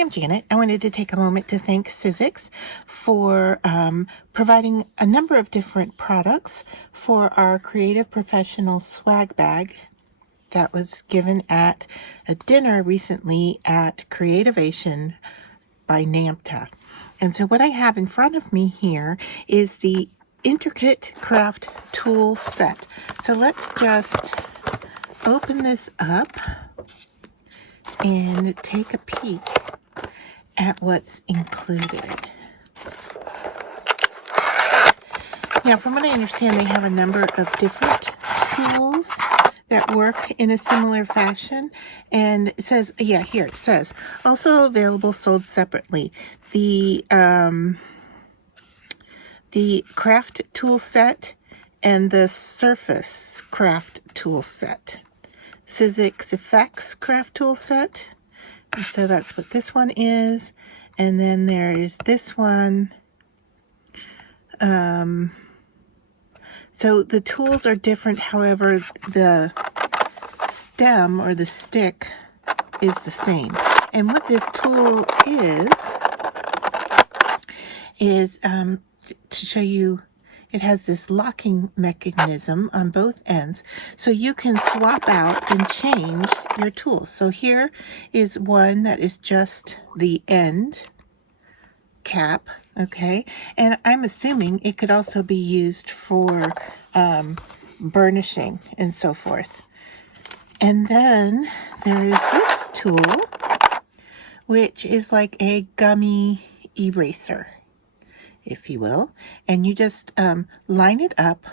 I'm Janet. I wanted to take a moment to thank Sizzix for providing a number of different products for our Creative Professional swag bag that was given at a dinner recently at Creativation by NAMTA. And so what I have in front of me here is the intricate craft tool set. So let's just open this up and take a peek at what's included. Now, from what I understand, they have a number of different tools that work in a similar fashion. And it says, yeah, here it says, also available, sold separately. The craft tool set and the surface craft tool set. Sizzix Effects craft tool set. And so that's what this one is. And then there's this one. So the tools are different. However, the stem or the stick is the same. And what this tool is to show you, it has this locking mechanism on both ends, so you can swap out and change your tools. So here is one that is just the end cap, okay? And I'm assuming it could also be used for burnishing and so forth. And then there is this tool, which is like a gummy eraser, if you will, and you just line it up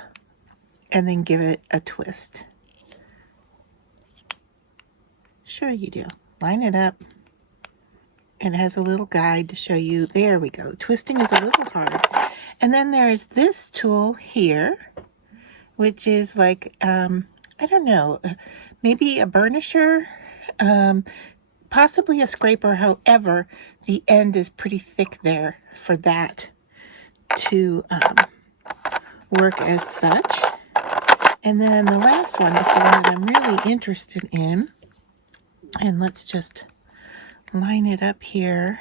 and then give it a twist. Sure you do. Line it up, and it has a little guide to show you. There we go. Twisting is a little hard. And then there's this tool here, which is like, I don't know, maybe a burnisher, possibly a scraper. However, the end is pretty thick there for that to work as such. And then the last one is the one that I'm really interested in. And let's just line it up here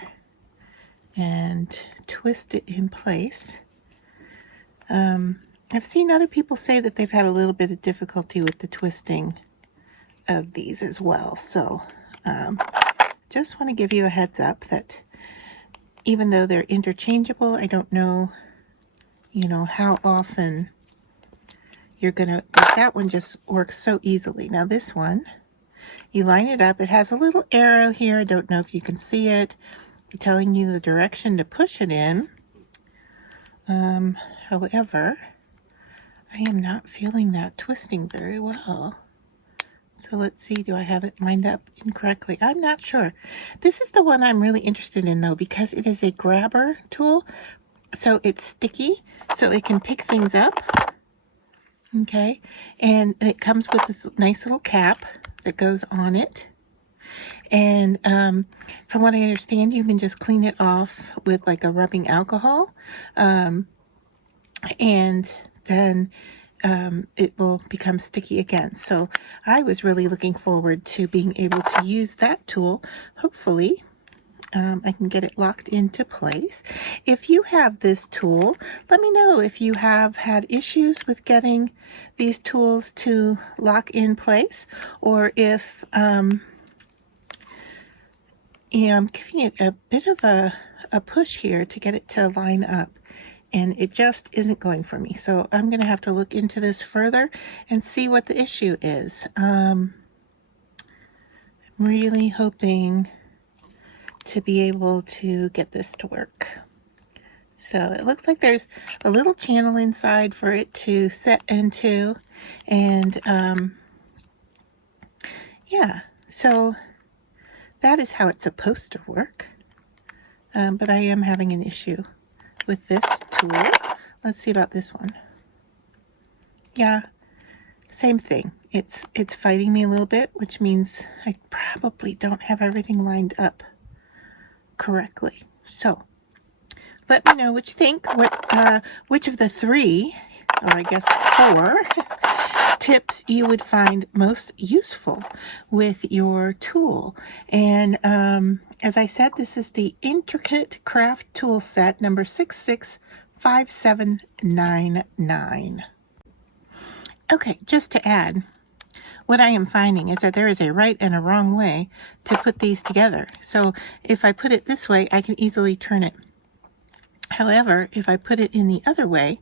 and twist it in place. I've seen other people say that they've had a little bit of difficulty with the twisting of these as well. So just want to give you a heads up that even though they're interchangeable, I don't know, how often you're gonna, like that one just works so easily. Now this one, you line it up. It has a little arrow here. I don't know if you can see it, telling you the direction to push it in. However, I am not feeling that twisting very well. So let's see, do I have it lined up incorrectly? I'm not sure. This is the one I'm really interested in though, because it is a grabber tool. So it's sticky, so it can pick things up. Okay, and it comes with this nice little cap that goes on it. And from what I understand, you can just clean it off with like a rubbing alcohol. And then it will become sticky again. So I was really looking forward to being able to use that tool. Hopefully I can get it locked into place. If you have this tool, let me know if you have had issues with getting these tools to lock in place, or if I'm giving it a bit of a push here to get it to line up, and it just isn't going for me. So I'm going to have to look into this further and see what the issue is. I'm really hoping to be able to get this to work. So it looks like there's a little channel inside for it to set into, and yeah, so that is how it's supposed to work. But I am having an issue with this tool. Let's see about this one. Yeah, same thing. It's fighting me a little bit, which means I probably don't have everything lined up correctly. So let me know what you think, which of the three, or I guess 4 tips you would find most useful with your tool. And as I said, this is the Intricate Craft Tool Set number 665799. Okay, just to add, what I am finding is that there is a right and a wrong way to put these together. So if I put it this way, I can easily turn it. However, if I put it in the other way,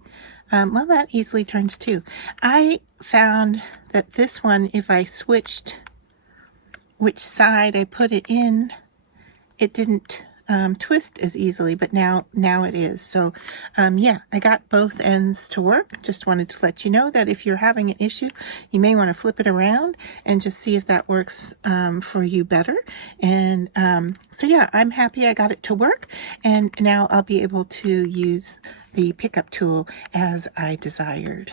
well, that easily turns too. I found that this one, if I switched which side I put it in, it didn't twist as easily, but now it is. So yeah, I got both ends to work. Just wanted to let you know that if you're having an issue, you may want to flip it around and just see if that works for you better. And so yeah, I'm happy I got it to work, and now I'll be able to use the pickup tool as I desired.